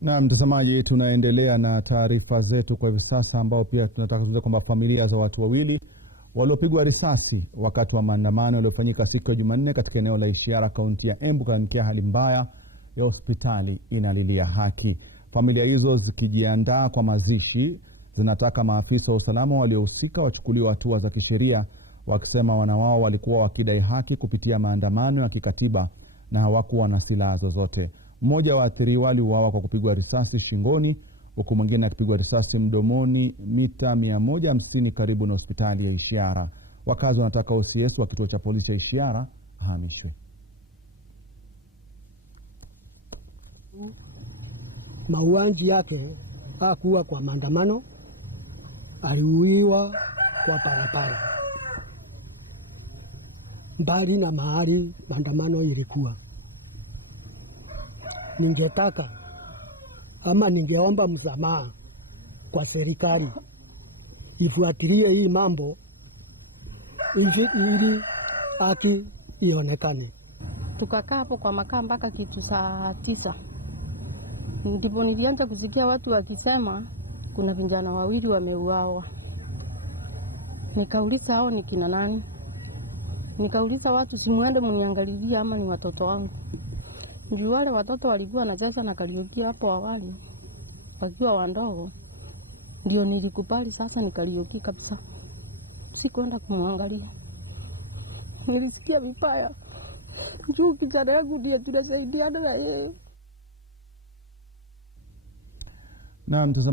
Na mtazamaji, tunaendelea na taarifa zetu kwa hivi sasa, ambao pia tunataka kuzungumza kwamba familia za watu wawili waliopigwa risasi wakati wa maandamano yaliyofanyika siku ya Jumanne katika eneo la Ishiara, kaunti ya Embu, kulalamikia hali mbaya ya hospitali inalilia haki. Familia hizo zikijiandaa kwa mazishi zinataka maafisa wa usalama waliohusika wachukuliwe hatua za kisheria, wakisema wana wao walikuwa wakidai haki kupitia maandamano ya kikatiba na hawakuwa na silaha zozote. Mmoja wa waathiriwa aliuawa kwa kupigwa risasi shingoni, huku mwingine akipigwa risasi mdomoni mita 150 karibu na hospitali ya Ishiara. Wakazi wanataka OCS wa kituo cha polisi cha Ishiara ahamishwe. Mauaji yake hakuwa kwa maandamano, aliuiwa kwa barabara mbali na mahali maandamano ilikuwa. Ningetaka ama ningeomba msamaha kwa serikali ifuatilie hii mambo ili haki ionekane. Tukakaa hapo kwa makaa mpaka kitu saa 9. Ndipo nilianza kusikia watu wakisema kuna vijana wawili wameuawa. Nikauliza hao ni kina nani? Nikauliza watu, simuende mniangalilie ama ni watoto wangu. Ndio wale watoto walikuwa wanacheza na Kariuki hapo awali wakiwa wandogo. Ndio nilikubali sasa ni Kariuki kabisa. Sikuenda kumwangalia. Nilisikia vibaya. Juu kijana yangu ndiye tunasaidiana na yeye. Na mtazamaji